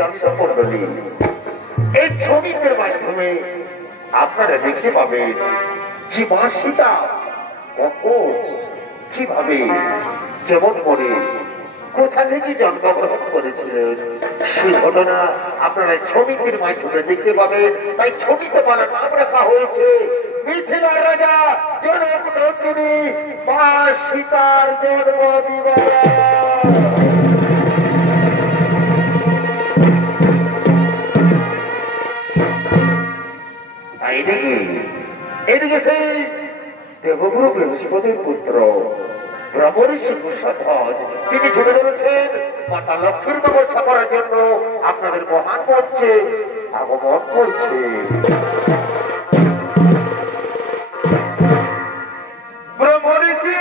দর্শক মন্ডলী, এই ছবিদের মাধ্যমে আপনারা দেখতে পাবেন যে মা সীতা কিভাবে যেমন করে কোথা থেকে জন্মগ্রহণ করেছিলেন সেই ঘটনা আপনারা ছবিটির মাধ্যমে দেখতে পাবেন। তাই ছবিতে বলার নাম রাখা হয়েছে মিথিলার রাজা জনক নন্দিনী মা সীতার জন্ম বিবাহ। এদিকে সেই দেবগুরু বৃহস্পতির পুত্র ব্রহ্মর্ষি কুশধ্বজ তিনি ছুটে ধরেছেন মাতা লক্ষ্মীর ব্যবস্থা করার জন্য আপনাদের মহান মঞ্চে আগমন করছে। ব্রহ্মর্ষি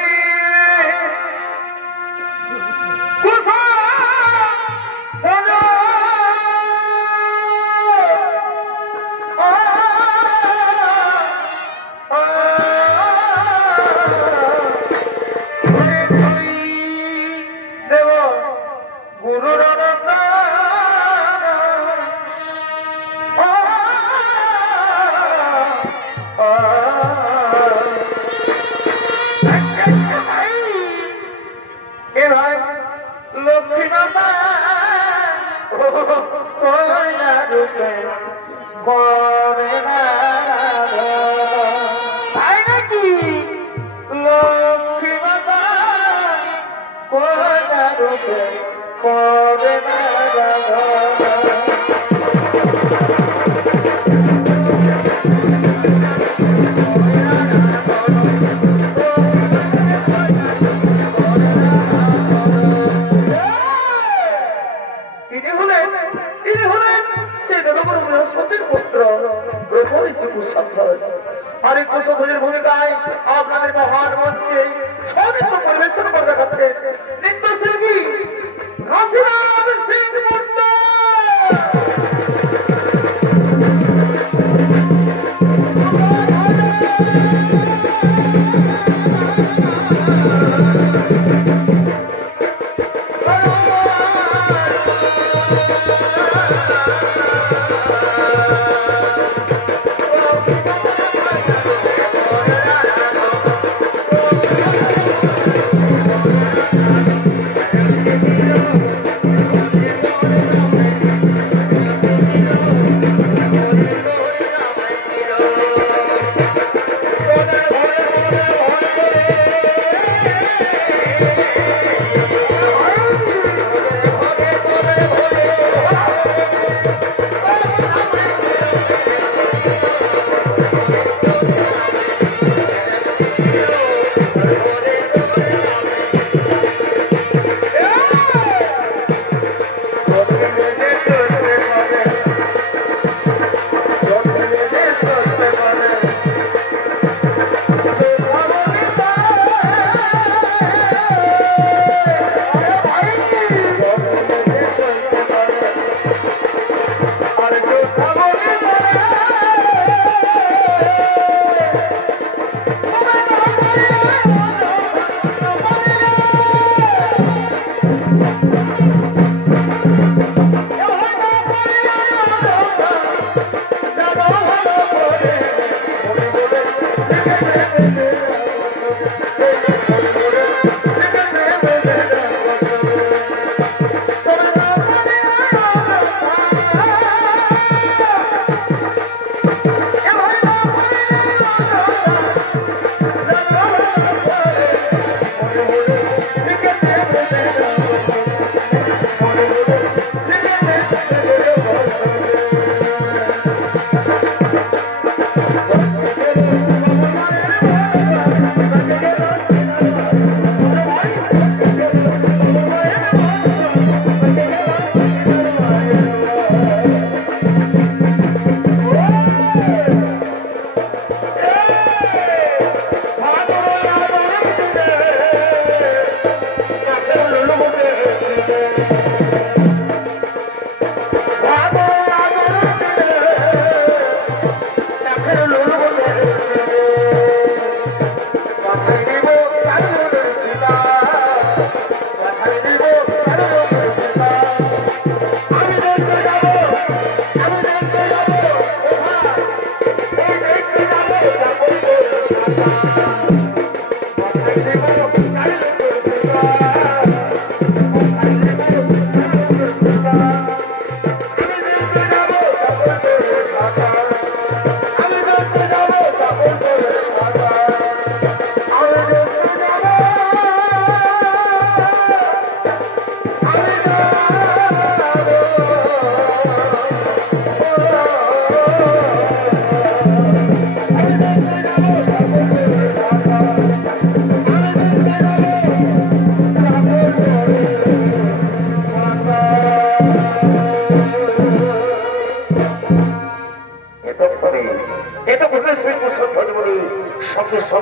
ভূমিকায় আপনাদের মহান মঞ্চে সঙ্গীত পরিবেশন করে দেখাচ্ছে নৃত্যশিল্পী ঘাসিরাম সিং মুন্ডা।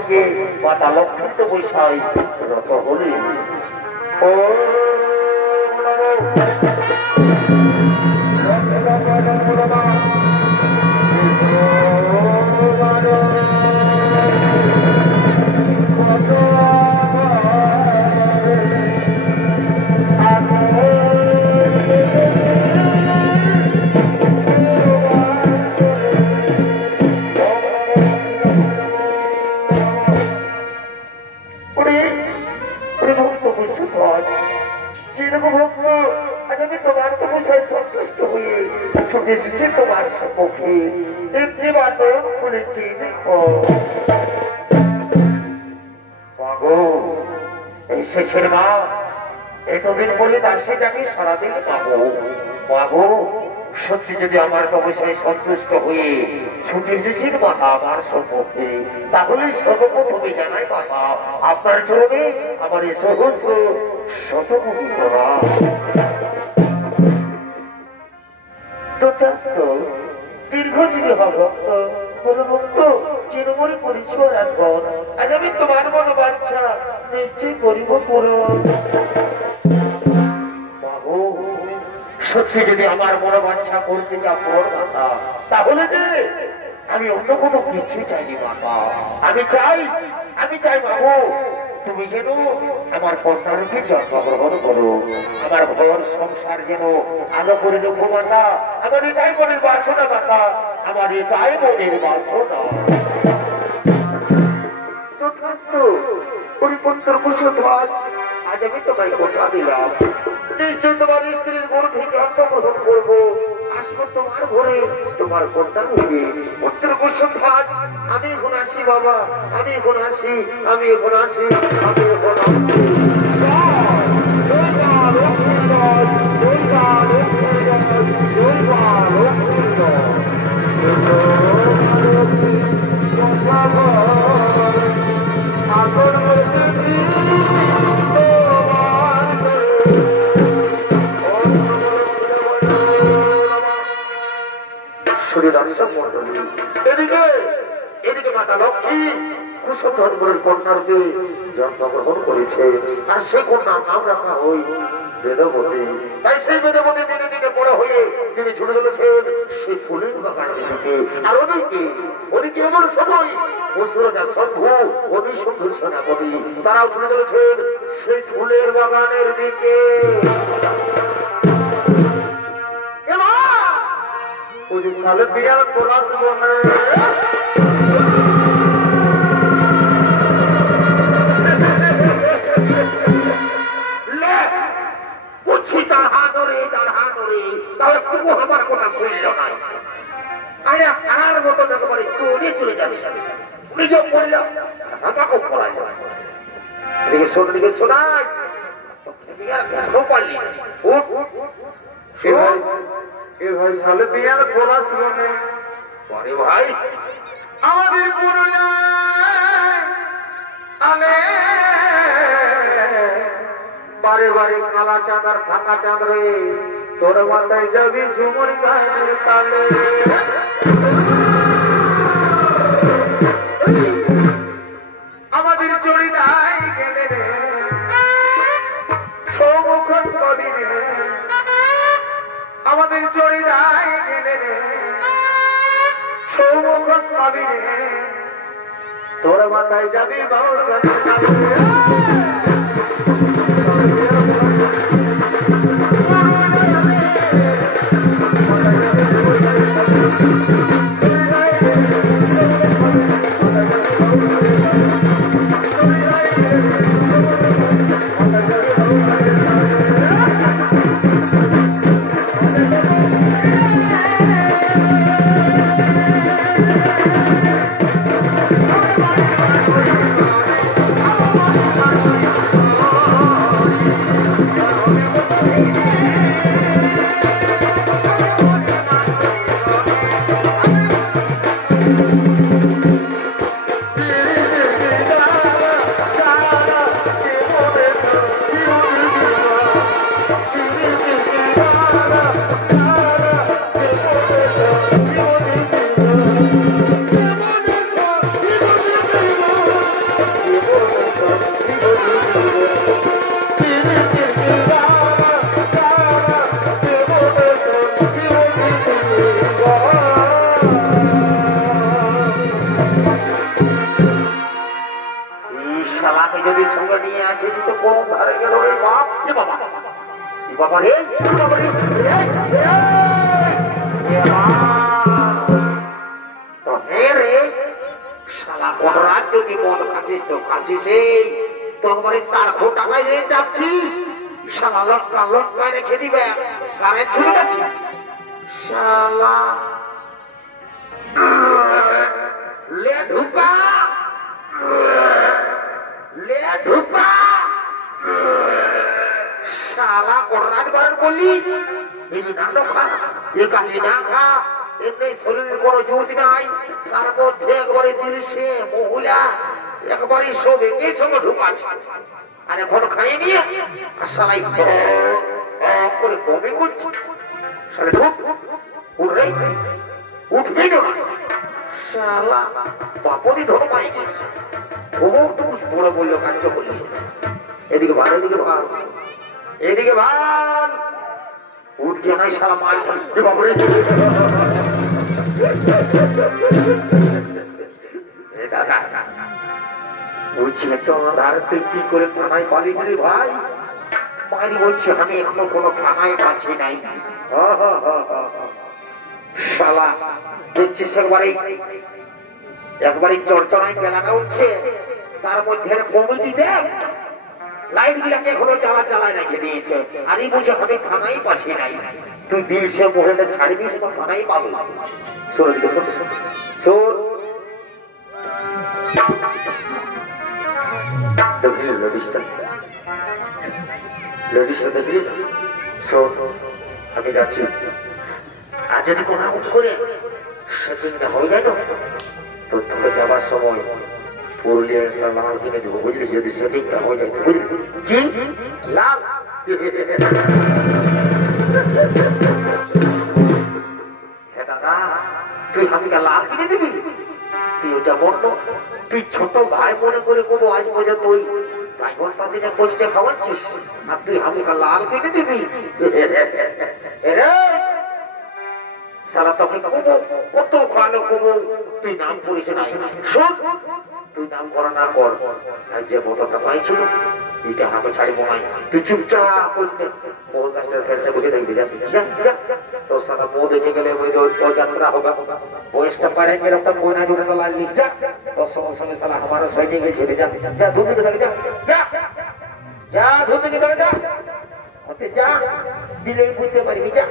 সঙ্গে মাতা লক্ষ্মীতে বৈশাই রত হলে ও সন্তুষ্ট হয়ে ছুটে এসেছে তোমার সম্মুখে একটি বাদন খুলেছি এই শেষের মা এতদিন বলে তার সেটা আমি সারাদিন পাবো পাবো সত্যি যদি আমার তপস্যায় সন্তুষ্ট হয়ে ছুটে এসেছেন মাতা আমার সম্মুখে তাহলে সর্বপ্রথমে জানাই মাতা আপনার চরণে আমার এই সহস্র শতকোটি করা দীর্ঘজীবী ভক্ত ভক্ত চিরমণি পরিচয় রাখুন আজ আমি তোমার মনোবাঞ্ছা নিশ্চয় করিব পূরণ সত্যি যদি আমার মনোবাঞ্ছা করতে যা পূরণ মাতা তাহলে যে আমি অন্য কোনো কিছুই চাইনি মাতা আমি চাই বাবু তুমি যেন আমার কন্যারূপে জন্মগ্রহণ করো আমার ঘর সংসার যেন আলো করে দেবো মাতা আমার এটাই মনের বাসনা মাতা আমার এটাই মনের বাসনা পরিপত্র কুশধ্বজ আজ আমি তোমায় কথা দিলাম নিশ্চয় তোমার স্ত্রীর গর্ভে জন্মগ্রহণ করবো আসবো তোমার ঘরে তোমার কন্যা হইবে পুত্র কুশধ্বজ আমি এখন আসি বাবা আমি এখন আসি আমি এখন আসি আমি এখন এদিকে মাতা লক্ষ্মী কুশধ্বজের কন্যারূপে জন্মগ্রহণ করেছে আর সে কন্যার নাম রাখা হই বেদবতী তাই সেই বেদবতী দিনে দিনে বড় হয়ে তিনি ছুটে চলেছেন সেই ফুলের বাগানের দিকে আর ওদিকে এমন সময় অসুরজা শম্ভু অগ্নিসন্ধুর সেনাপতি তারাও ছুটে চলেছেন সেই ফুলের বাগানের দিকে সালে বিয়ার তোলাস বনে তাহলে তবু আমার কথা শুনল না আরে আর মতো যত পারি তুই চলে যাবে নিজেও পড়লাম আমাকেও পড়াই এদিকে শোন দিকে শোনাই ভাই সালে বিয়ার তোলা ছিল পরে ভাই আমাদের বারে বারে কালা চাঁদ আর ফাঁকা চাঁদ রে তোর মাথায় যাবি ঝুমুর গায়ের তালে আমাদের চড়িদায় গেলে রে সৌমুখ ছবি রে আমাদের চড়িদায় গেলে রে সৌমুখ ছবি রে তোর মাথায় যাবি বাউল গানের তালে বাবা রে বাবা রে তো হে রে শালা কোন রাত যদি মদ খাচ্ছিস তো খাচ্ছিস তো একবারে তার ঘোটাকায় যাচ্ছিস শালা লটকা লটকায় রেখে দিবে কারে ছুটে যাচ্ছি শালা ले ढुका শালা কোরআন বার বললি বিড়ি না খা এ কাছে না খা এমনি শরীরের বড় জোর নাই তার মধ্যে একবারে দিলসে মহুলা একবারে সব একই সঙ্গে ঢুকাচ্ছে আর এখন খাইয়ে নিয়ে শালাই করে বমি করছে শালে ঢুক উঠলেই উঠবেই না শালা বাপদি ধরো পাই গেছে বড় বললো কাঞ্চ বললো এদিকে ভাল এদিকে ভাল এদিকে ভাল উঠকে নাই শালা মাল বাপরে বলছি চলার তুই কি করে থানায় পালি গেলি ভাই মারি বলছি আমি এখনো কোনো থানায় পাচ্ছি নাই শালা দেখছিস একবারে চরচরায় পেলানো উঠছে তার মধ্যে কমিটি দেখ লাইট গুলাকে এখনো জ্বালা জ্বালায় রেখে দিয়েছে আর এই বুঝে আমি থানায় পাচ্ছি নাই তুই দিল সে মহিলাটা ছাড়বি সে থানায় পাবো শোন শোন দেখলি লেডিসটা দেখলি শোন আমি যাচ্ছি আর যদি কোনো করে সেদিনটা হয়ে যায় না তো তোকে যাবার সময় পুরুলিয়ার লাল কিনে দেবো বুঝলি যদি সেদিনটা হয়ে যায় বুঝলি কি লাল হ্যাঁ দাদা তুই হামিকা লাল কিনে দিবি তুই ওটা বললো তুই ছোট ভাই মনে করে কোনো আজ পর্যন্ত তুই ভাই বোন পাতিনে কষ্টে খাওয়াচ্ছিস আর তুই হামিকা লাল কিনে দিবি শালা তোকে কত ভালো কবো তুই নাম করিস নাই শোন তুই নাম করা না কর যে বোতলটা পাইছিল এটা আমাকে ছাড়বো নাই তুই চুপচাপ মোহন গাছটার ফেলতে বসে দেখবি তোর সাথে মো দেখে গেলে ওই যাত্রা হবে বয়সটা পারে এরকম বই না জুড়ে তো লাগলি যা তোর সঙ্গে সঙ্গে শালা আমারও সৈনিক ছেড়ে যা যা ধুন দিকে থাকে যা যা ধুন দিকে থাকে যা হতে যা দিলেই বুঝতে পারবি যা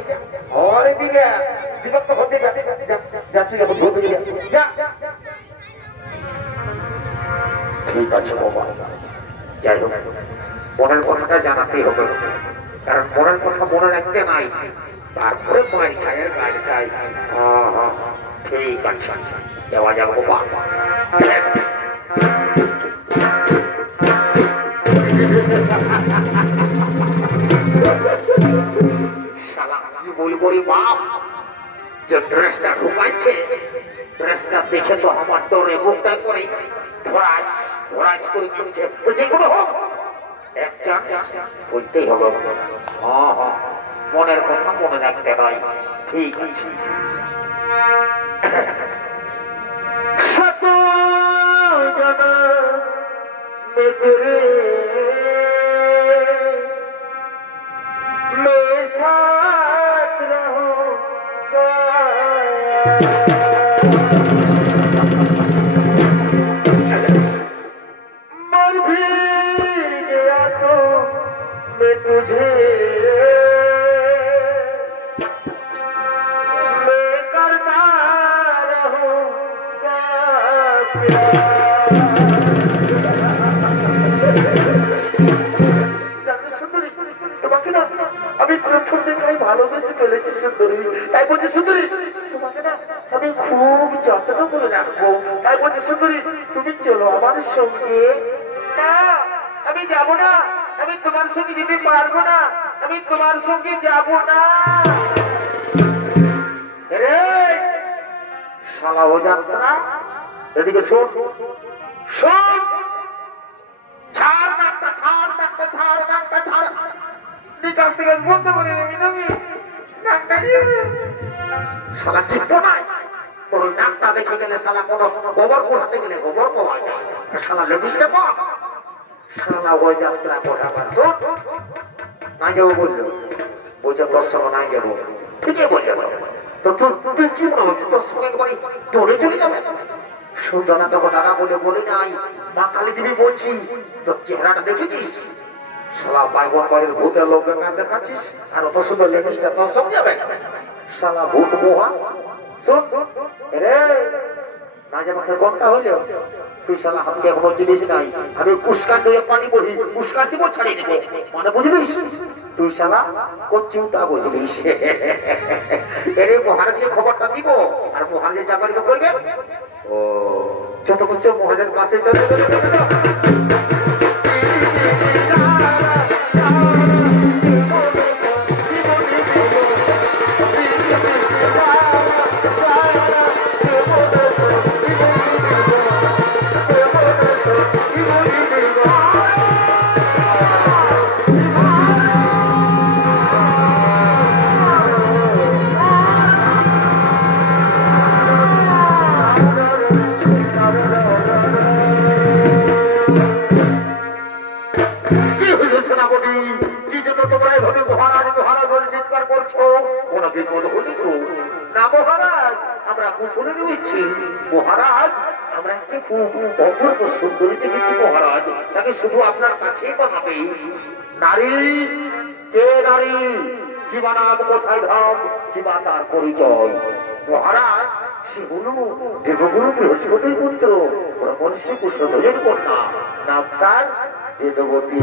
ঘরে দিকে বিভক্ত হতে যা যা তুই এখন ধুন দিকে যা ঠিক আছে বাবা যাই হোক মনের কথাটা জানাতেই হবে কারণ মনের কথা মনে রাখতে নাই তারপরে মায়ের খায়ের গাড়ি চাই ঠিক আছে যাওয়া যাবো বাবা শালা কি বলবো রে বাপ যে ড্রেসটা ঢুকাইছে ড্রেসটা দেখে তো আমার ডরে বুকটা করে ধরাস ধরাস করে চলছে তো যেগুলো হোক এক চান্স বলতেই হবে মনের কথা মনে রাখতে হয় ঠিক আছে শত मैं साथ रहूंगा मर भी गया तो मैं तुझे मैं करता रहूंगा प्यार আমি প্রথম দেখাই ভালোবেসে ফেলেছি সুন্দরী তাই বলছি সুন্দরী তোমাকে না আমি খুব যত্ন করে রাখবো তাই বলছি সুন্দরী তুমি চলো আমার সঙ্গে না আমি যাব না আমি তোমার সঙ্গে যেতে পারবো না আমি তোমার সঙ্গে যাব না রে শালা ও যাত্রা এদিকে শোন শোন ছাড় নাকটা ছাড় নাকটা ছাড় নাকটা ছাড় কাছ থেকে বন্ধ করে দেবি নাকি শালা চিপো নাই তোর ওই নাকটা দেখে গেলে শালা কোনো গোবর পোড়াতে গেলে গোবর পোড়া শালা লেডিস দেব শালা ওই যাত্রা পোড়াবার না যাবো বললো, বলছে তোর সঙ্গে না যাবো। ঠিকই বলে তো তুই কি মনে হচ্ছে তোর সঙ্গে একবারে দৌড়ে চলে যাবে? সুন্দর না তখন দাদা বলে নাই, মা কালী দেবী বলছি তোর চেহারাটা দেখেছিস? শালা বাইগন বাড়ির ভূতের লোক দেখাচ্ছিস, আর অত সুন্দর লেডিসটা তোর সঙ্গে যাবে? শালা ভূত মোহা। শোন রে, না যাবে কোনটা হইলো তুই শালা আমাকে এখনো জিনিস নাই, আমি পুষ্কার দিয়ে পানি পড়ি, পুষ্কার দিব ছাড়িয়ে দেবো, মানে বুঝলিস? তুই শালা কচ্ছিটা বুঝলিস? এরে মহারাজকে খবরটা দিব, আর মহারাজের যা করবে করবে। ও যত করছো মহারাজের পাশে চলে মহারাজ, আমরা একটা খুব অপূর্ব সুন্দরী দেখেছি মহারাজ, তাকে শুধু আপনার কাছেই বানাবে। নারী কে নারী, কিবা নাম, কোথায় ধাম, কিবা তার পরিচয়? মহারাজ সে হল দেবগুরু বৃহস্পতির পুত্র, মনীষী কৃষ্ণধ্বজের কন্যা, নাম তার বেদবতী।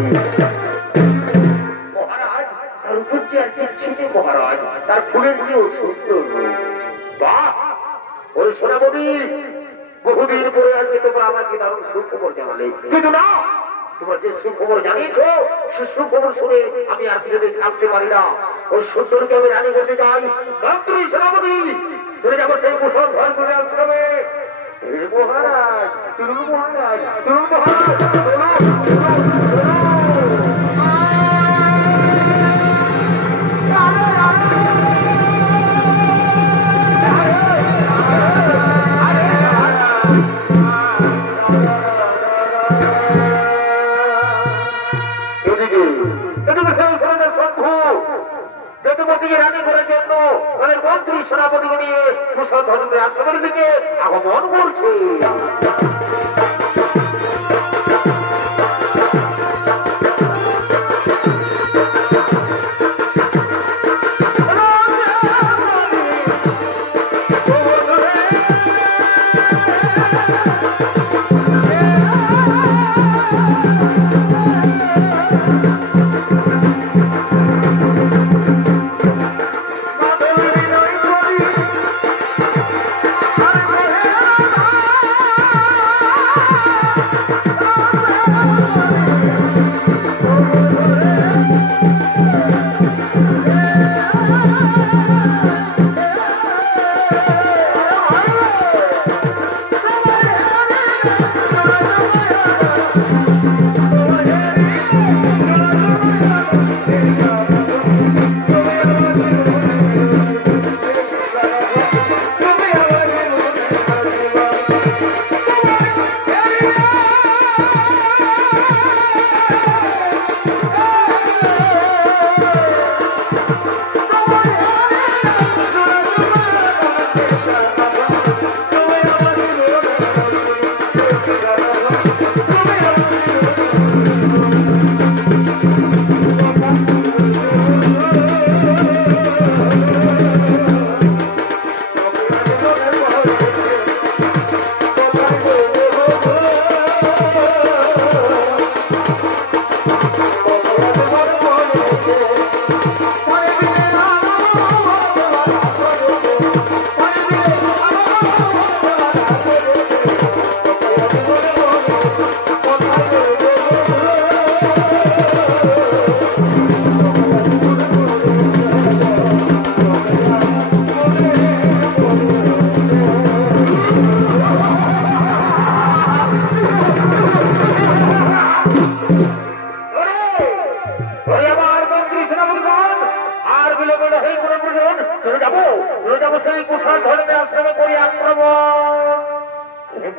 মহারাজ তার উপর যে আর কি ছিল মহারাজ, তার ফুলের চেয়েও সুন্দর। বাহ, ওই সোনামণি, বহুদিন পরে আজকে তোমরা আমাকে দারুণ সুখবর জানালে, কিন্তু না, তোমরা যে সুখবর জানিয়েছ সে সুখবর শুনে আমি আর যদি থাকতে পারি না। ওই সুন্দরকে আমি রানী করতে চাই। মন্ত্রী সোনামণি, চলে যাবো সেই কুশল ধর করে আশ্রমে। মহারাজ, চলুন মহারাজ, চলুন মহারাজ, রানী করার জন্য মন্ত্রী সেনাপতি নিয়ে কুশল ধর্মের আশ্রমের দিকে আগমন করছে।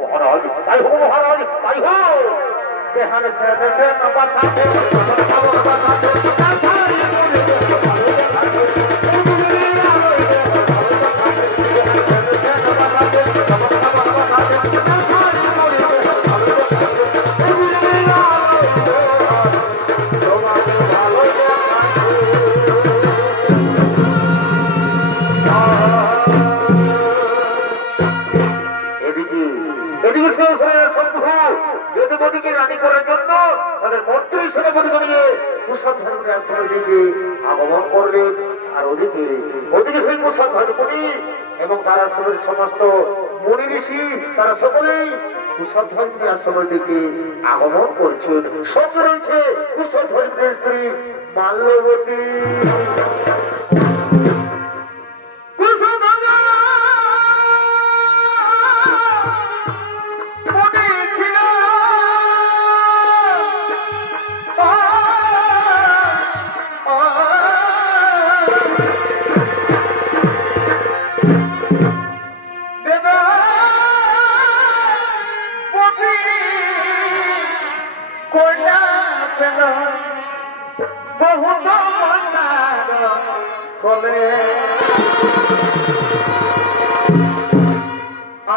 महाराज আশ্রমের দিকে আগমন করলেন। আর ওদিকে ওদিকে সেই কুশধ্বনি এবং তার আশ্রমের সমস্ত মুনি ঋষি তারা সকলেই কুশধ্বনি আশ্রমের দিকে আগমন করছেন। সঙ্গে রয়েছে কুশধ্বনির স্ত্রী মাল্যবতী।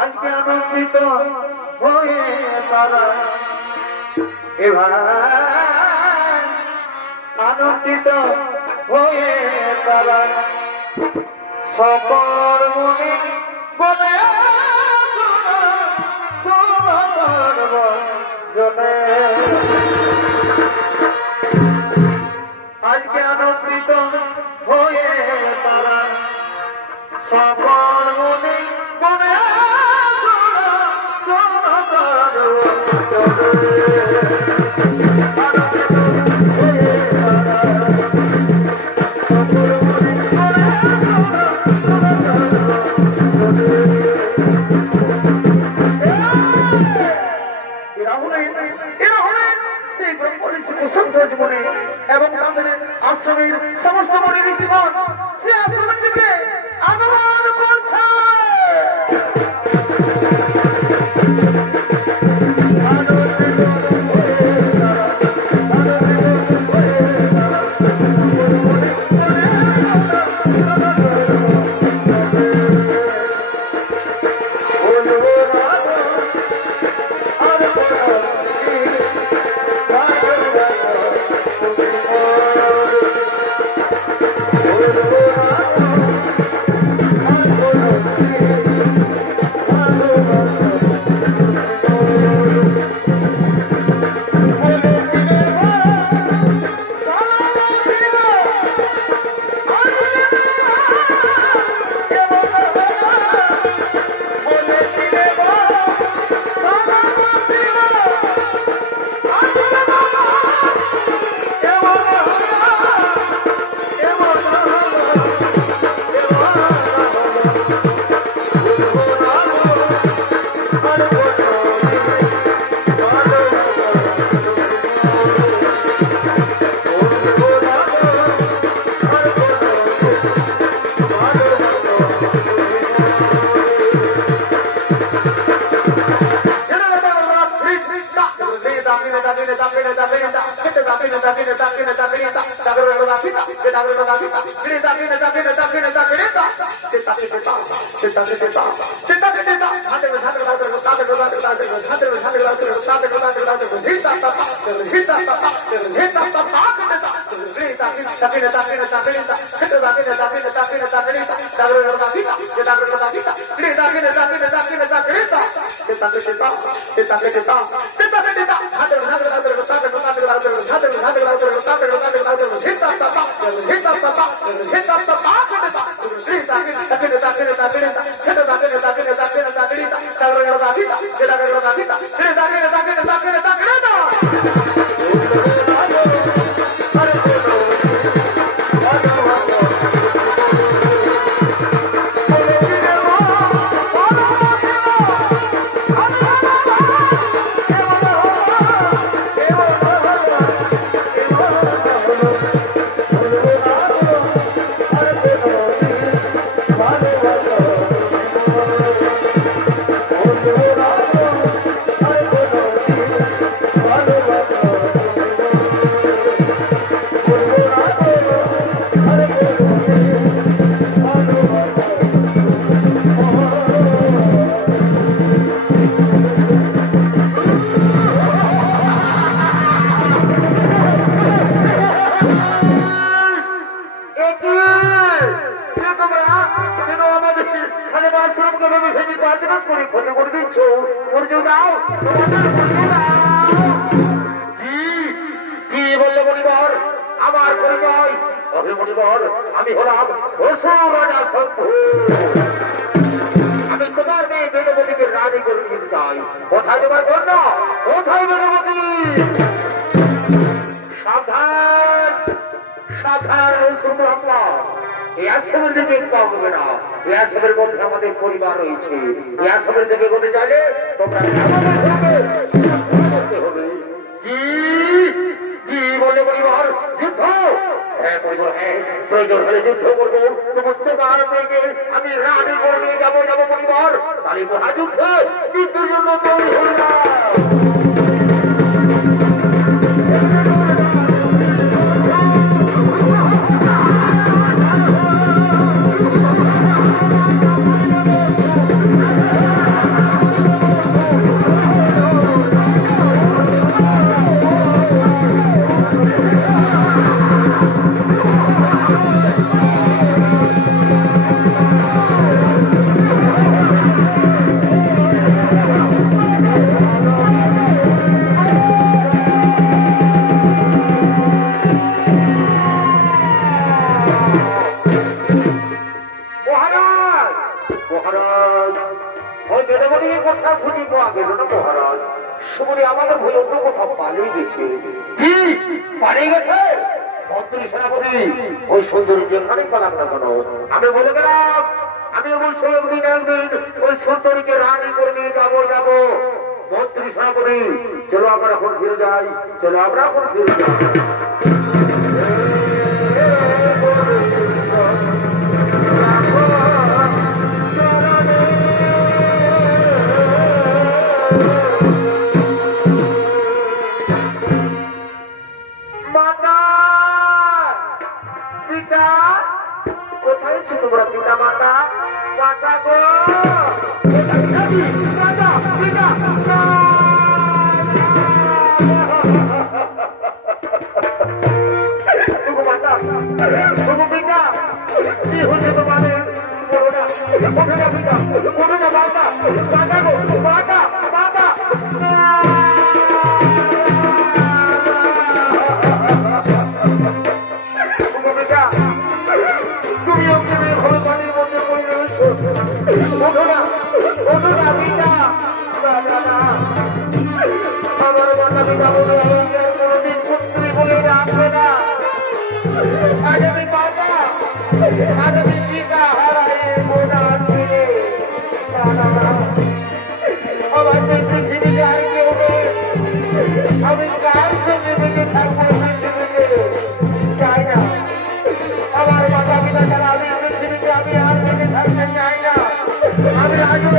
আজকে আনন্দিত হয়ে তারা এবার আনন্দিত হয়ে তারা সকল মনে বলে জনে আজকে আনন্দিত হয়ে তারা সকল মনে বলে এবং তাদের আশ্রমের সমস্ত মনে ঋষিগণ সে আশ্রমের দিকে আগমন করছে। আমার পরিচয় অভিমনিবর, আমি হলাম অসুর রাজা শম্ভু। আমি তোমার মেয়ে বেদবতীকে রানী করে দিতে চাই। কোথায় তোমার কন্যা? কোথায় বেদবতী? সাবধান সাবধান, অসুর ব্রাহ্মণ, এই আশ্রমের দিকে পাবে না। এই আশ্রমের মধ্যে আমাদের পরিবার রয়েছে। এই আশ্রমের দিকে করতে চাইলে তোমরা আমাদের সঙ্গে করতে হবে। কি বলে পরিবার? যুদ্ধ? হ্যাঁ পরিবার, হ্যাঁ, প্রয়োজন হলে যুদ্ধ করবো। তোমার মেয়েকে আমি রানী করে নিয়ে যাবো পরিবার। তাহলে মহাযুদ্ধে যুদ্ধের জন্য তৈরি হয়ে না। ওই সুন্দরীর জন্য পালাম না কেন? আমি বলে গেলাম, আমি অবশ্যই একদিন ওই সুন্দরীকে রানী করে নিয়ে যাবো। মন্ত্রী সেনাপতি, চলো আমরা এখন ফিরে যাই, চলো আমরা এখন ফিরে যাই। কোথায় ছিল তোমরা পিতা মাতা? মাতা গো, কি হচ্ছে তোমাদের? মাতা গো, মাতা মাতা। আমার মাতা পিতা বলে কোনদিন পুত্রী বলে আসবে না। আজ আমি বাবা, আজ আমি পিতা হারাই মোনা ছেলে। আমার পৃথিবীতে আর কেউ নেই। আমি কার সঙ্গে বেঁচে থাকবো পৃথিবীতে? চাই না। আমার মাতা পিতা ছাড়া আমি পৃথিবীতে আমি আর বেঁচে থাকতে চাই না। আমি আজও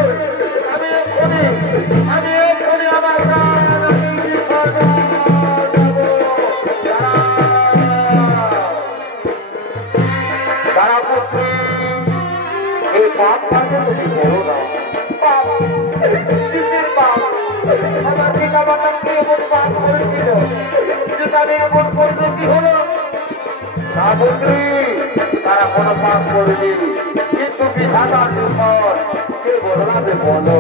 আমি এক্ষুনি আমার তারা পুত্রী, এই পাপ কাজে তুমি করো না। আমার পিতা মাতাকে এমন পাপ করেছিল যে তাদের এমন পরিণতি হলো না। পুত্রী, তারা কোনো পাপ করেনি, কিন্তু বিধাতার উপর কে বদলাবে বলো?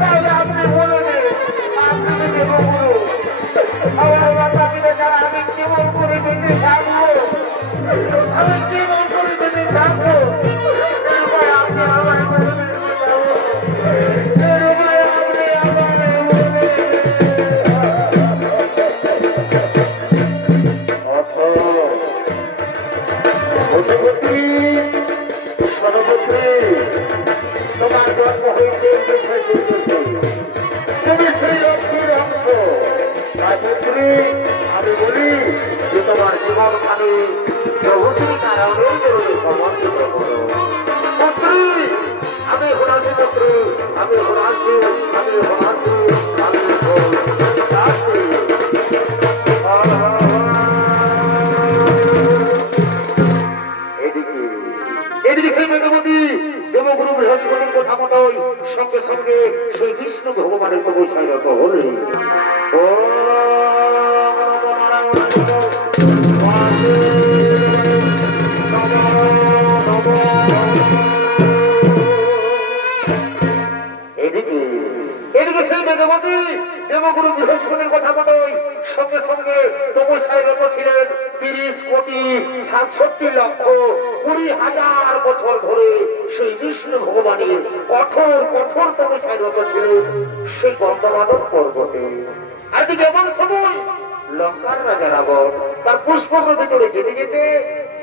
তাহলে আপনি বলুন, আপনি যদি বলুন আমার মাতা পিতা ছাড়া আমি কেমন করে বেঁচে থাকবো? আমি কেমন করে বেঁচে থাকবো? আপনি আমায় তোমার জন্ম হয়েছে তুমি সেই লক্ষ্মীর অংশ। তাই পুত্রী, আমি বলি যে তোমার জীবন খানি প্রভুশ্রী নারায়ণের জন্য সমর্পিত করো। পুত্রী, আমি হলাছি পুত্রী, আমি হলাছি, আমি হলাছি, আমি হলাছি। এদিকে সেই বেদবতী দেবগুরু বৃহস্পতির কথা মতোই সঙ্গে সঙ্গে সেই বিষ্ণু ভগবানের তপস্যায় রত হলেন। এদিকে সেই বেদবতী দেবগুরু বৃহস্পতির কথা মতোই সঙ্গে সঙ্গে 65 লক্ষ 20,000 বছর ধরে সেই বিষ্ণু ভগবানের কঠোর কঠোর তপস্যায় রত ছিলেন সেই গন্ধমাদন পর্বতে। আজকে এমন সময় লঙ্কার রাজা রাবণ তার পুষ্পকের ভিতরে যেতে যেতে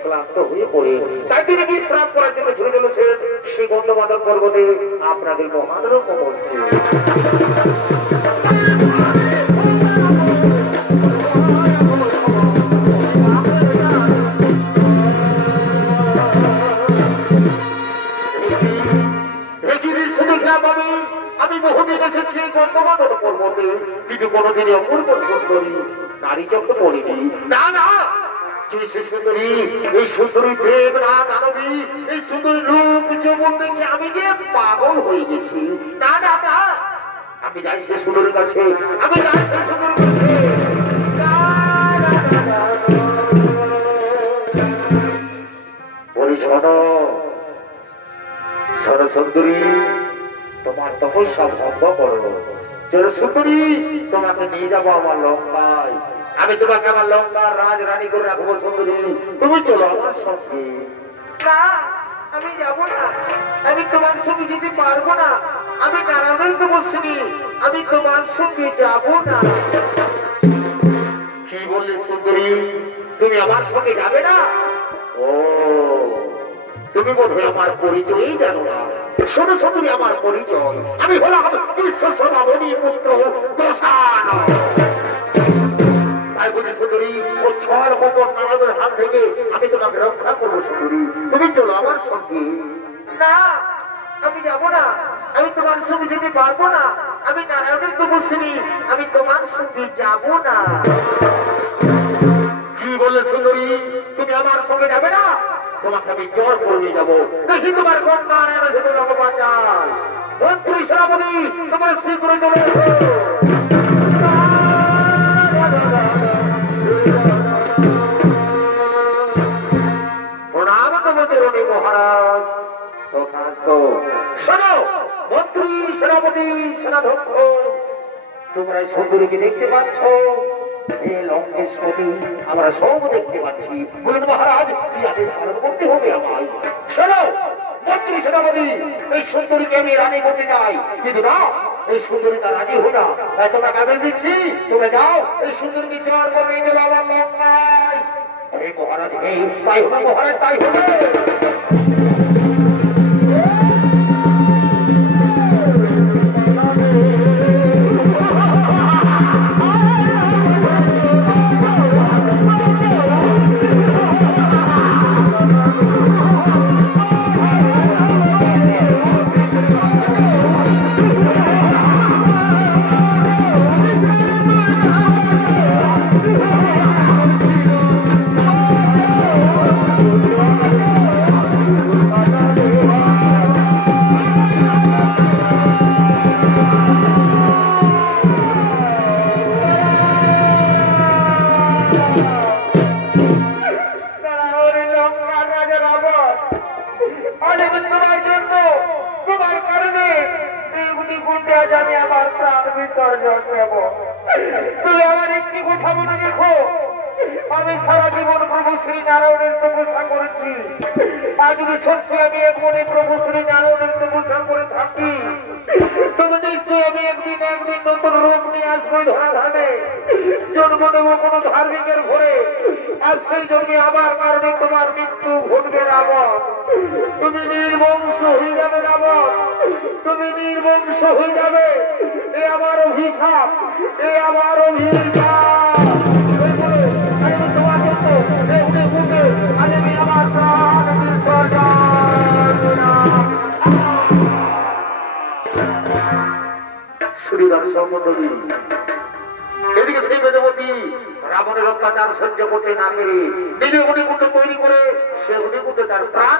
ক্লান্ত হয়ে পড়ে, তাই তিনি বিশ্রাম করার জন্য ঝুলে চলেছেন সেই গন্ধমাদন পর্বতে। আপনাদের মহানরক বলছে আমি বহুদিন এসেছি গন্ধমাদন পর্বতে, কিন্তু কোনোদিনই অপূর্ব সুন্দরী নারী চোখে পড়িনি। না না, সে সুন্দরী, এই সুন্দরী দেব না দানবী, এই সুন্দরী রূপ যৌবন দেখে আমি যে পাগল হয়ে গেছি। না না না, আমি যাই সে সুন্দরীর কাছে, আমি যাই সে সুন্দরীর কাছে। বলি শোনো শোনো সুন্দরী, তোমার তপস্যা ভঙ্গ করো। চলো সুন্দরী, তোমাকে নিয়ে যাবো আমার লঙ্কায়, আমি তোমাকে আমার লঙ্কার রাজরানী করে রাখবো। সুন্দরী, তুমি চলো আমার সঙ্গে। না, আমি যাবো না, আমি তোমার সঙ্গে যেতে পারবো না। আমি নারায়ণের তপস্বিনী, আমি তোমার সঙ্গে যাবো না। কি বললে সুন্দরী, তুমি আমার সঙ্গে যাবে না? ও, তুমি বোধহয় আমার পরিচয়ই জানো না। শোনো সুন্দরী, আমার পরিচয়, আমি হলাম বিশ্ব সভাপতি পুত্র দশান। তাই বলি সুন্দরী, ও 6 নম্বর নারায়ণের হাত থেকে আমি তোমাকে রক্ষা করবো। সুন্দরী, তুমি চলো আমার সঙ্গে। না, আমি যাবো না, আমি তোমার সঙ্গে যেতে পারবো না। আমি নারায়ণের তপস্বিনী, আমি তোমার সঙ্গে যাবো না। কি বললে সুন্দরী, তুমি আমার সঙ্গে যাবে না? তোমাকে আমি জ্বর করে নিয়ে যাবো। দেখি তোমার কোন নারায়ণ সেতু ভগবান যায়। মন্ত্রী সেনাপতি, তোমার শীঘ্র চলে এসো। প্রণাম তোমাদের মহারাজ। শোনো মন্ত্রী সেনাপতি সেনাধ্যক্ষ, তোমরা এই সুন্দরীকে দেখতে পাচ্ছ, লঙ্কেশ্বরী আমরা সব দেখতে পাচ্ছি। বলুন মহারাজ, কি আদেশ পালন করতে হবে আমায়? শোনো মন্ত্রী সেনাপতি, এই সুন্দরীকে আমি রানী করতে চাই, কিন্তু না, এই সুন্দরী তা রাজি হো না। তাই তোমরা কাজে দিচ্ছি, তোমরা যাও এই সুন্দরীকে জ্বর করে নিয়ে চলো আমার লঙ্কায়। এই মহারাজ, এই তাই হবে মহারাজ, তাই হবে। তুমি আমার একটি কথা মনে রেখো, আমি সারা জীবন প্রভু শ্রী নারায়ণের তপস্যা করেছি। আর যদি সত্যি আমি এক মনে প্রভু শ্রী নারায়ণের তপস্যা করে থাকি, তুমি নিশ্চয়ই আমি একদিন নতুন রূপ নিয়ে আসবো ধরাধামে, জন্ম দেবো কোনো ধার্মিকের ঘরে। আর সেই জন্যে আমার কারণে তোমার মৃত্যু ঘটবে রাবণ। তুমি নির্বংশ হয়ে যাবে রাবণ, তুমি নির্বংশ হয়ে যাবে। এ আমার অভিশাপ, এ আমার অভিশাপ। তোমাকে তো উঠে উঠে আমি আমার প্রাণ শ্রীদর্শন মন্ডলী, এদিকে সেই বেদবতী রাবণের অত্যাচার সহ্য করতে না পেরে নিজে অগ্নিকুণ্ড তৈরি করে সে অগ্নিকুণ্ডে তার প্রাণ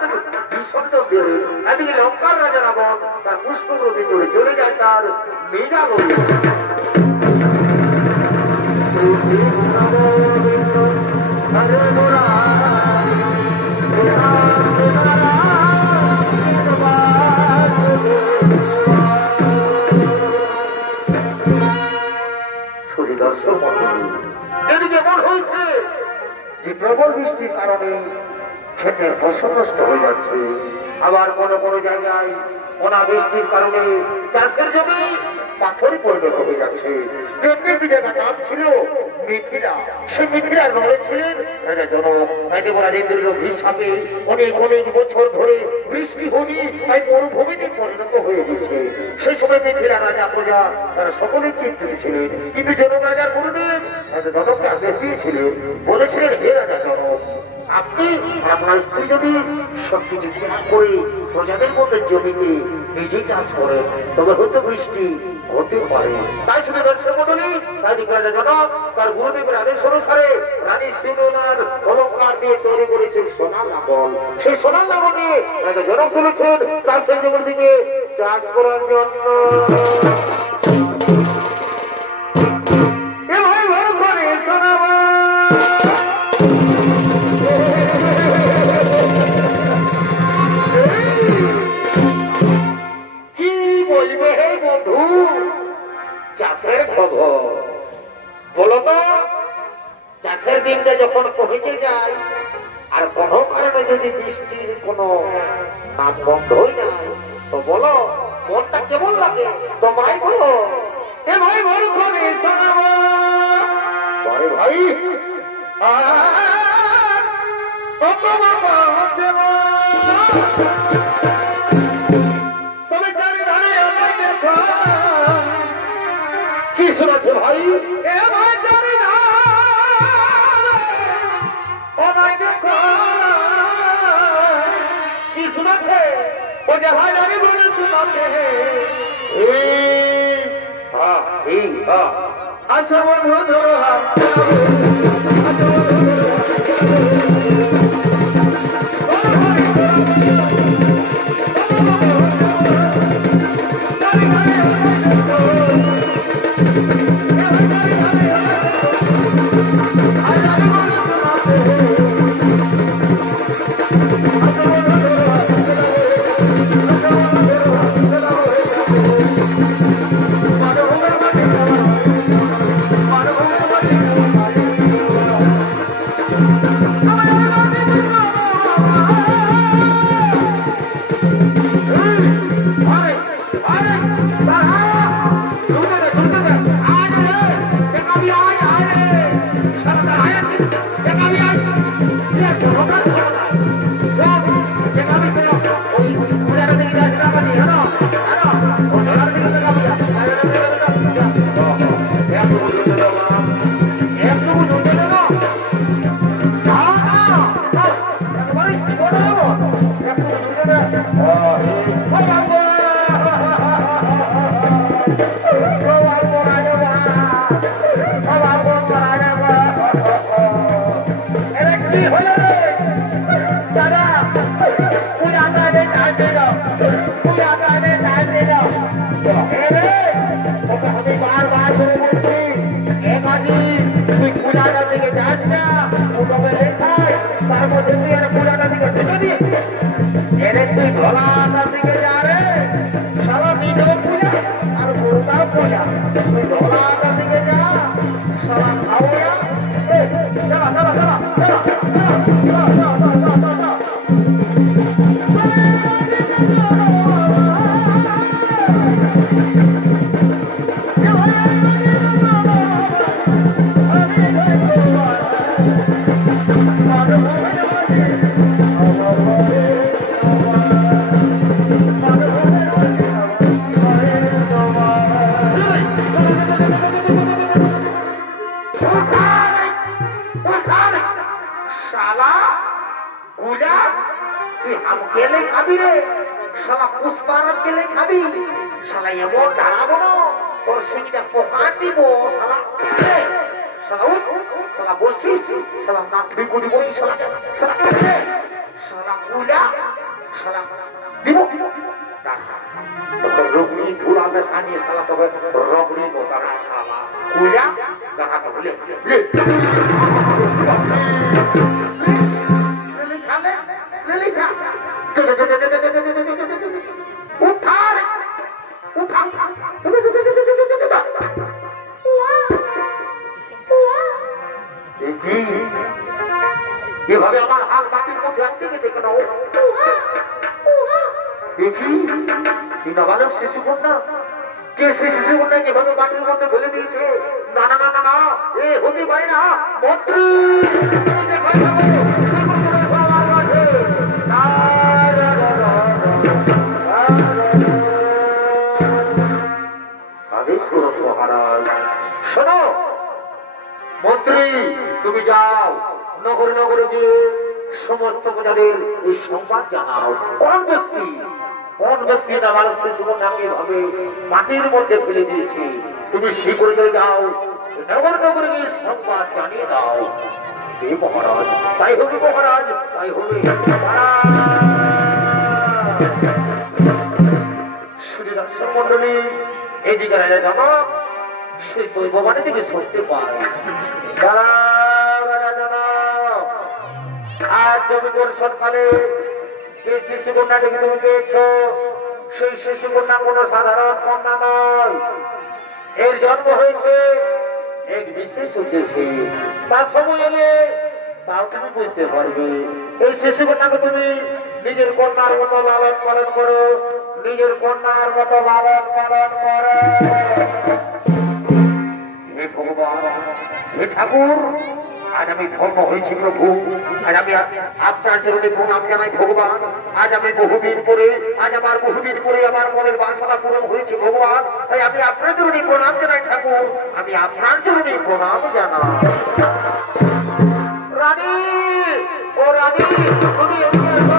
বিসর্জন দিয়ে এদিকে লঙ্কার রাজা রাবণ তার পুষ্পগ্রতি করে চলে যায় তার মেঘা বলে। দর্শক মন্ডলী, এদিকে এমন হয়েছে যে প্রবল বৃষ্টির কারণে ক্ষেতের ফসল নষ্ট হয়ে যাচ্ছে। আবার কোনো কোনো জায়গায় অনাবৃষ্টির কারণে চাষের জমি পাথরে পরিণত হয়ে যাচ্ছে। যে জায়গা নাম ছিল মিথিলা, সে মিথিলা রয়েছিলেন হিসাবে অনেক অনেক বছর ধরে বৃষ্টি হয়নি, তাই মরুভূমিতে পরিণত হয়ে গেছে। সেই সময় মিথিলা রাজা প্রজা তারা সকলেই চিন্তিত ছিলেন, কিন্তু জনক রাজার গুরুদেব জনককে আদেশ দিয়েছিলেন, বলেছিলেন হে রাজা জনক, আপনি আপনার স্ত্রী যদি সবকিছু ত্যাগ করে প্রজাদের মধ্যে জমিতে নিজে চাষ করেন তবে হয়তো বৃষ্টি হতে পারে। তাই শুধু দর্শক মন্ডলী, তাই জনক তার গুরুদেবের আদেশ অনুসারে রানী সিন্ধুনার অলঙ্কার দিয়ে তৈরি করেছেন সোনার লাঙ্গল। সেই সোনার লাঙ্গল নিয়ে রাজা জনক চলেছেন চাষের জমির দিকে চাষ করার জন্য। চাষের খবর বলতো, চাষের দিনটা যখন পৌঁছে যায় আর কোনো কারণে যদি বৃষ্টির কোনো নাম বন্ধ হয়ে যায় তো বলো মনটা কেমন লাগে? তোমরাই বলো। এ ভাই ভাই করে শোনাবো ভাই তবে চারিধারে আমায় দেখো কি শোনাচ্ছে ভাই? এ ভাই আমায় দেখো কি শোনাচ্ছে? ও যে ভাই আমি বলে শোনাচ্ছে আচ্ছা বন্ধু ধরো এভাবে আমার হাত বাতির মধ্যে একদিকে দেখি কি নাবালক শিশু কন্যা, কে সে শিশু কন্যা কিভাবে মাটির মধ্যে ফেলে দিয়েছে? না না না না না, এ হতে পারে না। মন্ত্রী আদেশ করুন মহারাজ। শোনো মন্ত্রী, তুমি যাও নগরে নগরে যে সমস্ত প্রজাদের এই সংবাদ জানাও, কোন ব্যক্তি নাবালক শিশু কন্যাকে এভাবে মাটির মধ্যে ফেলে দিয়েছে। তুমি শীঘ্র করে যাও, নগরে নগরে গিয়ে সংবাদ জানিয়ে দাও। হে মহারাজ, তাই হবে মহারাজ, তাই হবে। শ্রীরাষ্ট্র মন্ডলী এদিকে রাজা জানো সেই দৈববাণী থেকে সরতে পারে। আজ জমিগর সরকারে যে শিশু কন্যাটাকে তুমি পেয়েছ, সেই শিশু কন্যা কোন সাধারণ কন্যা নয়। এর জন্ম হয়েছে এক বিশেষ উদ্দেশ্যে। তার সময় এলে তাও তুমি বুঝতে পারবে। এই শিশু কন্যাকে তুমি নিজের কন্যার মতো লালন পালন করো, নিজের কন্যার মতো লালন পালন করো। হে ভগবান, হে ঠাকুর, আজ আমি ধর্ম হয়েছি প্রভু। আজ আমি আপনার চরণে প্রণাম জানাই ভগবান। আজ আমি বহুদিন পরে আমার মনের বাসনা পূরণ হয়েছে ভগবান। তাই আমি আপনার চরণে প্রণাম জানাই ঠাকুর, আমি আপনার চরণে প্রণাম জানাই। রানী, ও রানী, তুমি এদিকে আসো,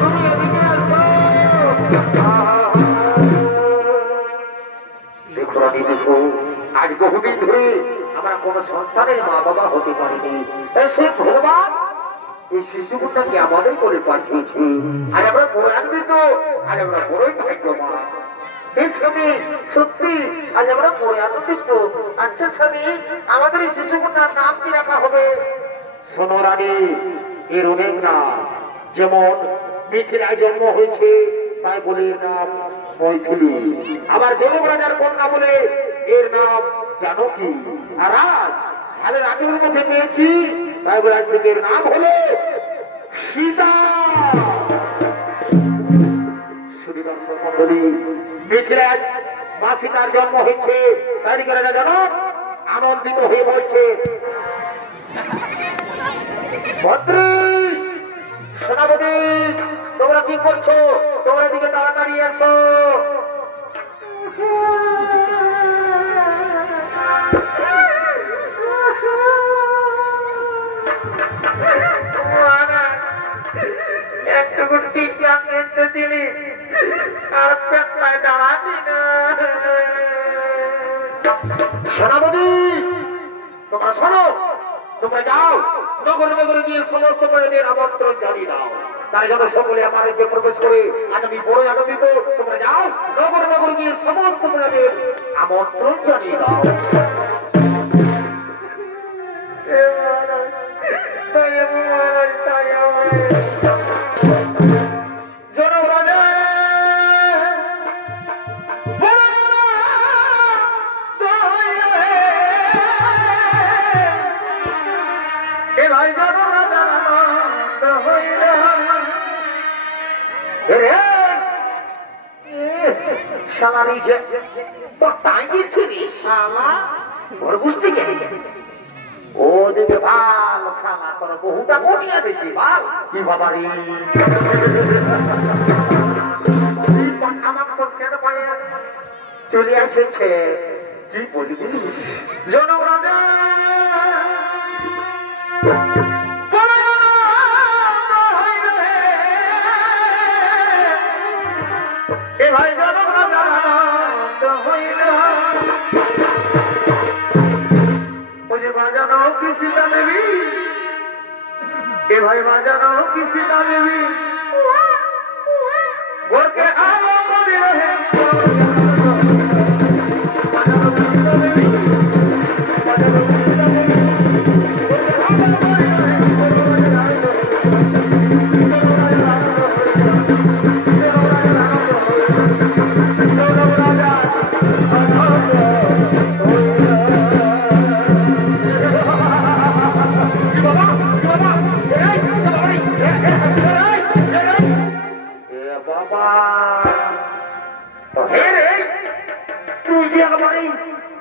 তুমি এদিকে আসো। দেখো রানী, দেখো, আজ বহুদিন ধরে আমরা কোন সন্তানের মা বাবা হতে পারিনি। সে ভগবান এই শিশু কন্যাকে আমাদের করে পাঠিয়েছে। আজ আমরা বড় আনন্দিত, আজ আমরা বড়ই ভাগ্যবান। এই স্বামী, সত্যি আজ আমরা বড় আনন্দিত। আচ্ছা স্বামী, আমাদের এই শিশু কন্যার নাম কি রাখা হবে? শোনো রানী, এর অনেক নাম। যেমন মিথিলায় জন্ম হয়েছে তাই বলে এর নাম মৈথিলী। আবার জনক রাজার কন্যা বলে এর নাম জানকী। আর আজ সালের আঠের মধ্যে পেয়েছি তাই বলে আজকে এর নাম হলো সীতা। সুদর্শন মন্ডলী, মিথিলায় মা সীতার জন্ম হয়েছে তাই রাজা জনক আনন্দিত হয়ে বলছে, মন্ত্রী, সেনাপতি, তোমরা কি করছো? তোমরা এদিকে তাড়াতাড়ি এসো। একটু দিলি আর দাঁড়াবি না। সেনাপতি, তোমরা শোনো, তোমরা যাও নগরে নগরে গিয়ে সমস্ত প্রজাদের আমন্ত্রণ জানিয়ে দাও। তারা যেন সকলে আমার রাজ্যে প্রবেশ করে। আজ আমি বড় আনন্দিত। তোমরা যাও নগরে নগরে গিয়ে সমস্ত প্রজাদের আমন্ত্রণ জানিয়ে দাও। ও দেবে ভাল খানা তোর বহুটা বনিয়া দিচ্ছি ভাল কি বাবারি চলে এসেছে। কি বলিস জনক রাজা, এ ভাই জনক রাজা হইল मुझे बाजानो की सीता देवी, ए भाई बाजानो की सीता देवी, बोल के आओ बोली रहे बाजानो की सीता देवी, बाजानो की सीता देवी, বাবা হে রে, তুই যে আমার এই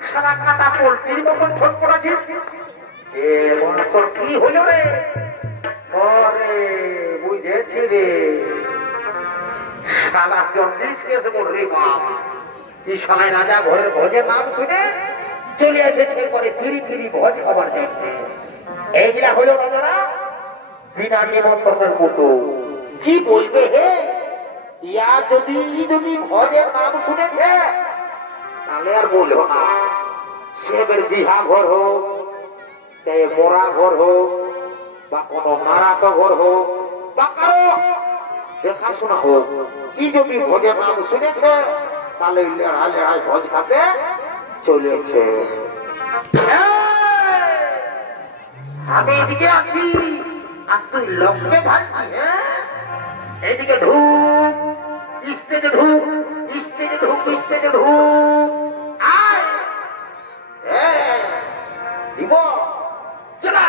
সারা কাটা পোল্ট্রির মতন ঠোঁট পড়াছিস, তোর কি হলো রে? ওরে বুঝেছি রে, শালা জন্ডিস কেস বললি বাপ। এই শালায় রাজা ঘরের ভোজের নাম শুনে চলে এসেছে পরে ফিরি ফিরি ভোজ খাবার জন্য। এইগুলা হলো রাজারা বিনা নিমন্ত্রণের মতো। কি বলবে হে, ইয়া যদি ভোজের নাম শুনেছে তাহলে আর বলবো না। সেবের বিহা ঘর হোক, মোরা ঘর হোক, বা কোন মারাত ঘর হোক, বা কারো দেখাশোনা হোক, কি যদি ভোজের নাম শুনেছে তাহলে লেড়াই লেড়াই ভোজ খাতে চলেছে। আমি এদিকে আছি আর তুই লক্ষ্যে ভাবছি। এদিকে ঢুক, স্টেজে ঢুক, স্টেজে ঢুক, স্টেজে ঢুক। আয় দিব চলা।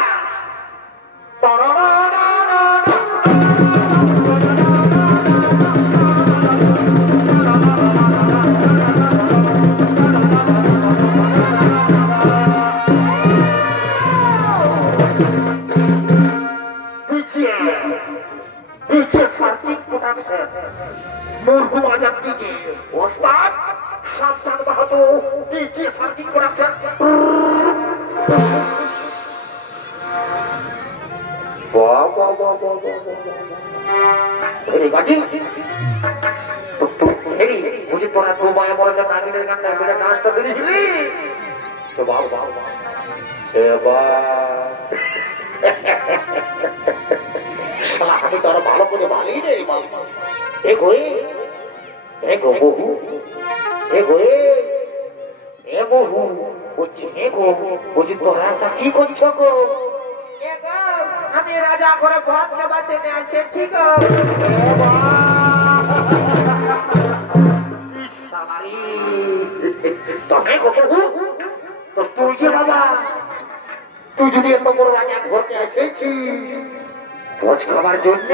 ওস্তাদ সাবধান বাহাদুর, নিচে সার্কিট প্রোডাকশন। বুঝি তোরা তো মায়া মরে নাগিনের গানটা বেড়ে নাচটা ধরেছিলি তো বাবা বাবা আমি তো আরো ভালো করে ভালোই রে বাবা। এগোয়ে এগো বহু, এগোয়ে এ বহু বলছি, এগো বলছি তোরা কি করছো গো? আমি রাজা করে ভাত খাবার জন্য এসেছি গো। তবে গো বহু, তো তুই যে বাবা, তুই যদি এত বড় রাজা ঘরতে এসেছিস ভোজ খাবার জন্য,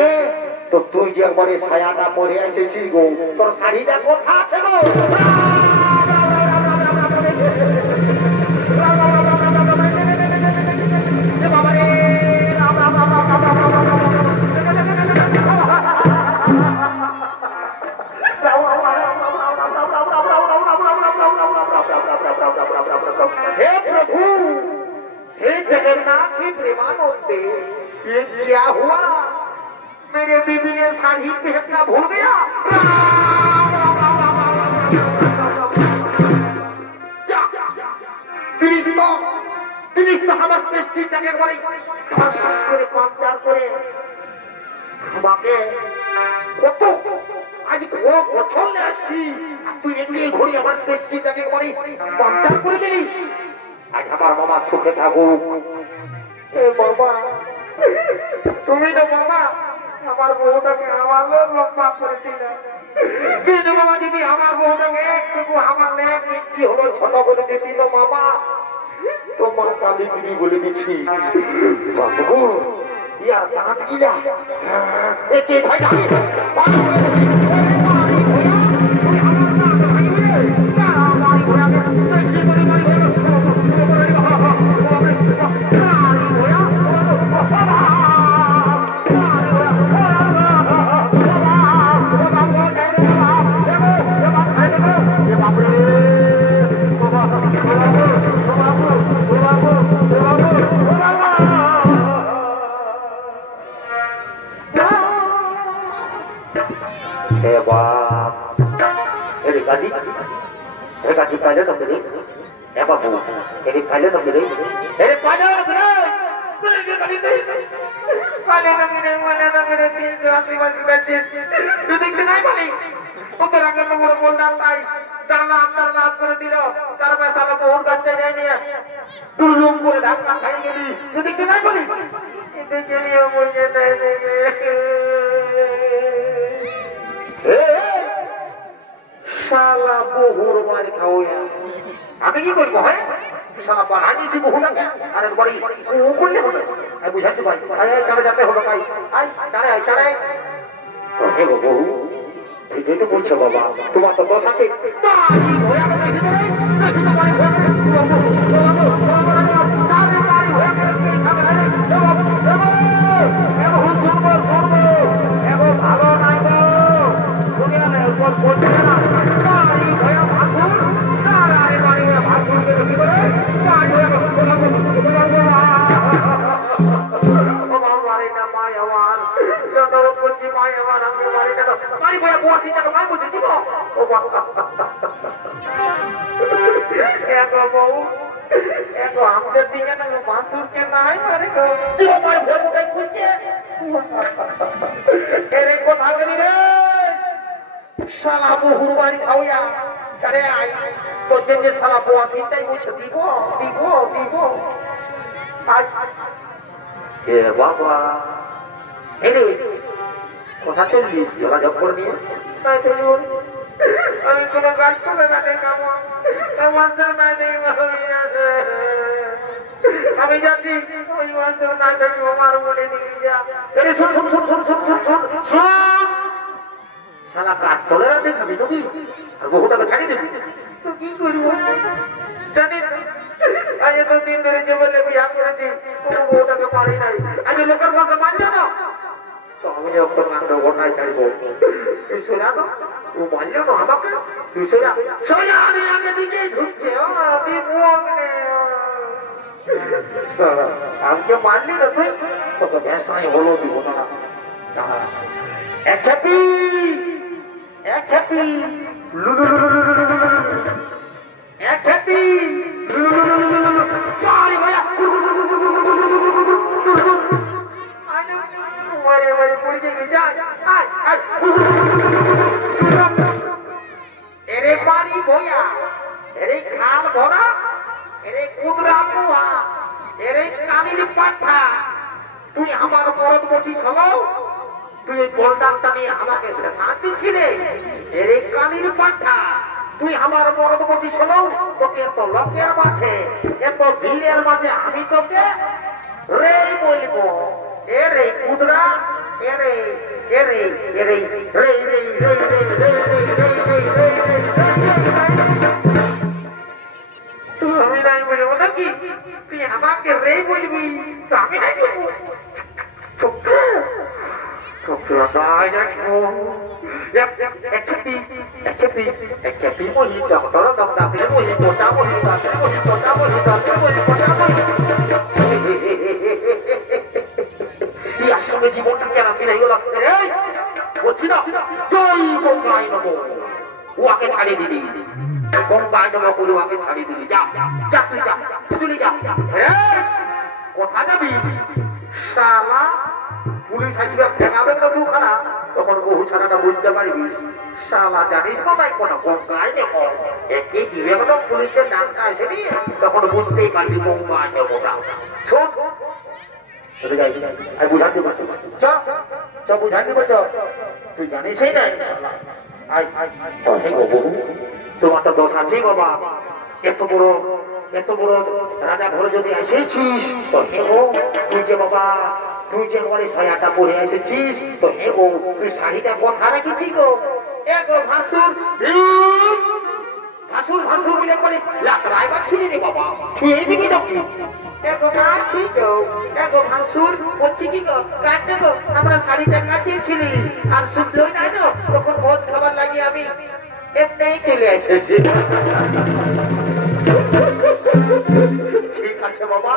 তো তুই যে একবারে সায়াটা পরে এসেছিস গো, তোর শাড়িটা কোথা আছে গো? हे प्रभु, हे जगन्नाथ, हे प्रेमानंदे, ये क्या हुआ? मेरे बीबी ने साड़ी पहनना भूल गया। আমার পেস্টিটাকে একবারে ঘাস করে পাঞ্চার করে আমাকে কত আজ বছর আসছি, তুই এমনি ঘুরি আমার পেস্টিটাকে একবারে পাঞ্চার করে দিলি। আজ আমার মামা সুখে থাকুক। বাবা তুমি তো বাবা আমার বউটাকে আমার লম্বা করে দিলে, কিন্তু বাবা যদি আমার বউটাকে একটুকু আমার কি হলো ছোট করে দিল বাবা, তোমার কালী তিনি বলে দিচ্ছি বাবু ইয়া দাঁত গিলা একে ভাই पहले तो मिले बाबू पहले तो मिले শালা বহুর মারি খাও আমি কি করবো? হ্যাঁ শালা বানিয়েছি বহুটাকে আর একবারে করলে হলো বুঝাচ্ছি ভাই চাড়ে যাতে হলো ভাই চাড়ে চাড়ে বহু ঠিকই তো বলছো বাবা, তোমার তো দোষ আছে। আমাদের দিকে না বাসুরকে নাই মানে খুঁজছে কথা বলি রে শালা বহু বাড়ি খাওয়া চারে আই তোর যে শালা বোয়া চিন্তাই বলছে দিব দিব দিব এ বাবা এরে কথা চলছিস যোগাযোগ করে নিয়ে আমি কোনো গাছ চলে না আমার না নেই আমি যাচ্ছি ওই অঞ্চল না থাকি আমার বলে দিয়ে যা শালা কাজ চলে না দেখাবি তুমি আর বহুটাকে ছাড়িয়ে দেবি তো কি করবো জানি না আজ এত দিন ধরে জেবেলে বিয়া করেছি কোনো বউটাকে পারি নাই আজ লোকের ভাষা মানছে না আমি যখন ঘটনায় ছাড়বো তুই সোজা তো ও মানলো না আমাকে তুই সোজা সোজা আমি আগে দিকেই ঢুকছে আমাকে মানলি না তুই তোকে ব্যবসায় হলো দিব না এক হ্যাপি এক হ্যাপি এক হ্যাপি এরে পানি ভয়া এরে খাল ভরা এরে কুদরা মুয়া এরে কালির পাঠা তুই আমার মরদ বসিস হলো তুই এই বলদানটা নিয়ে আমাকে শান্তি ছিলে এরে কালির পাঠা তুই আমার মরদ বসিস হলো তোকে এত লোকের মাঝে এত ভিড়ের মাঝে আমি তোকে রে বলবো এরে কুদরা এরে এরে এরে রে রে রে রে রে আমি নাই বলবো নাকি তুই আমাকে রে বলবি তো আমি নাই বলবো সঙ্গে জীবনটা কেন ছিল বলছি না জয় গঙ্গায় নব ওকে ছাড়িয়ে দিলি গঙ্গায় নব করে ওকে ছাড়িয়ে দিলি যা যা তুই যা তুই যা কোথা যাবি শালা পুলিশ আসবে ফেরাবেন না দুখানা তখন বহু ছাড়াটা বুঝতে পারবি শালা জানিস না তাই কোনো গঙ্গায় নেব একে দিয়ে গেল পুলিশের ডাক্তার আসেনি তখন বুঝতেই পারবি গঙ্গায় নেবটা শোন বুঝাতে বুঝাতে তুই জানিস না তোমার তো দোষ আছে বাবা এত বড় রাজা ঘরে যদি এসেছিস তো হে গো তুই যে বাবা তুই যে ঘরে সায়াটা পরে এসেছিস তো হে গো তুই শাড়িটা কথা রেখেছি গো এগো ভাসুর ভাসুর ভাসুর মিলে করে লাকড়ায় পাচ্ছিলি রে বাবা তুই এই দিকে যাবি আমরা শাড়িটা কাটিয়েছিলি আর শুধুই নাই না তখন ভোজ খাবার লাগিয়ে আমি এমনি চলে এসেছি ঠিক আছে বাবা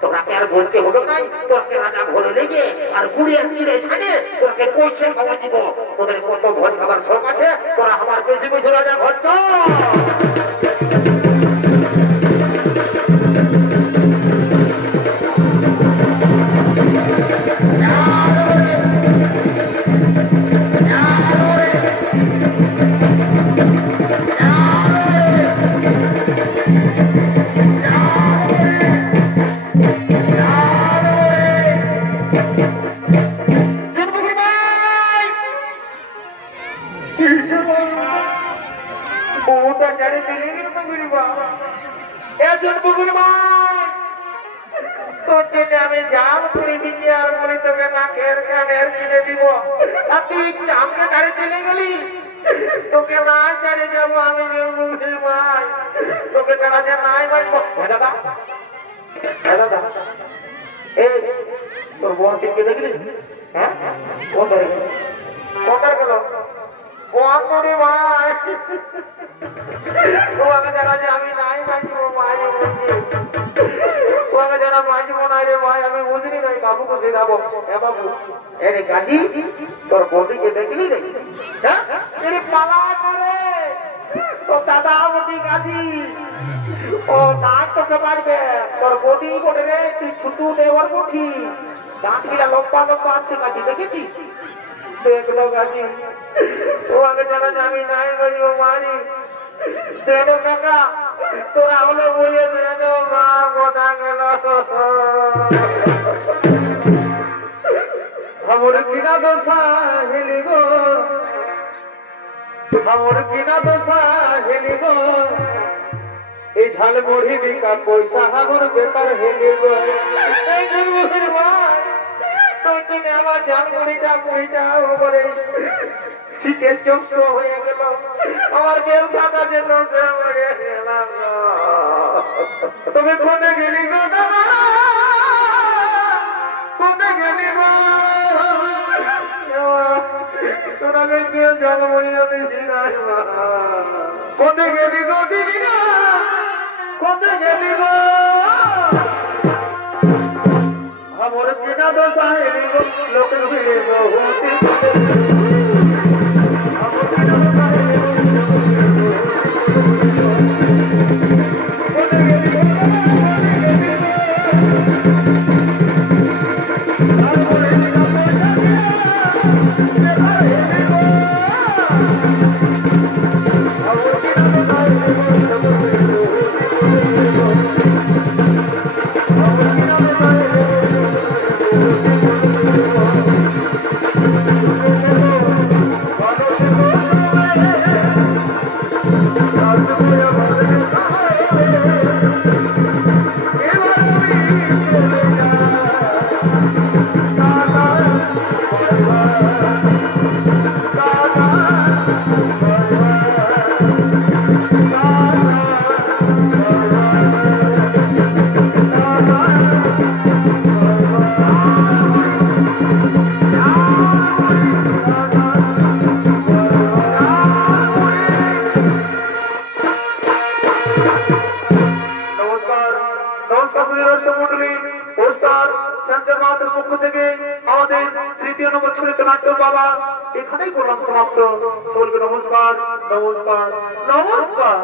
তোরাকে আর বলতে হলো নাই তোকে রাজা ঘরে লেগে আর গুড়িয়ে ফিরে ছাড়ে তোকে কইছে খাওয়া দিব তোদের কত ভোজ খাবার শখ আছে তোরা আমার বেশি বেশি রাজা ঘর তোর জন্য আমি জাল করে দিচ্ছি আর বলি তোকে না খের কানের কিনে দিব আর তুই আমাকে তাড়ে চলে গেলি তোকে না ছাড়ে যাবো আমি ভাই তোকে তারা যে নাই মারবো দাদা দাদা এই তোর বোন টিকে দেখলি হ্যাঁ কোনটার গেল বোন করে ভাই ও আগে জানা যে আমি নাই মারবো মাই ও আগে জানা মারবো না রে ভাই আমি বুঝলি নাই বাবুকে শেখাবো হ্যাঁ বাবু এরে গাজি তোর বৌদিকে দেখলি রে হ্যাঁ এরে পালা করে তো দাদা বৌদি গাজি ও নাক তোকে মারবে তোর বৌদি করে রে তুই ছুটু দেওয়ার মুঠি দাঁত গিলা লম্বা লম্বা আছে গাজি দেখেছি দেখলো গাজি ও আগে জানা যে আমি নাই মারবো মারি দেনো কাকা তোরা হলো বলে দেনো মা কথা গেল हमर किना दोसा हेली गो हमर किना दोसा हेली गो ए झाल मुढ़ी बिका पैसा हमर बेकार हेली गो এই জন্মের মা তুই তুমি আমার জান মুড়িটা ওপরে শীতের চোখ হয়ে গেল আমার বেল দাদা যে লোকে মরে গেল তুমি কোনে গেলি গো দাদা কোনে গেলি গো তোরা কেউ জন্মনিয়া দিছি না কোনে গেলি গো দিদি না কোনে গেলি গো আমার কিনা দোষা হেলি গো লোকের ভিড়ে গো হুতি আমার কিনা দোষা হেলি গো কোনে গেলি গো এখানেই করলাম সমাপ্ত। সকলকে নমস্কার নমস্কার নমস্কার।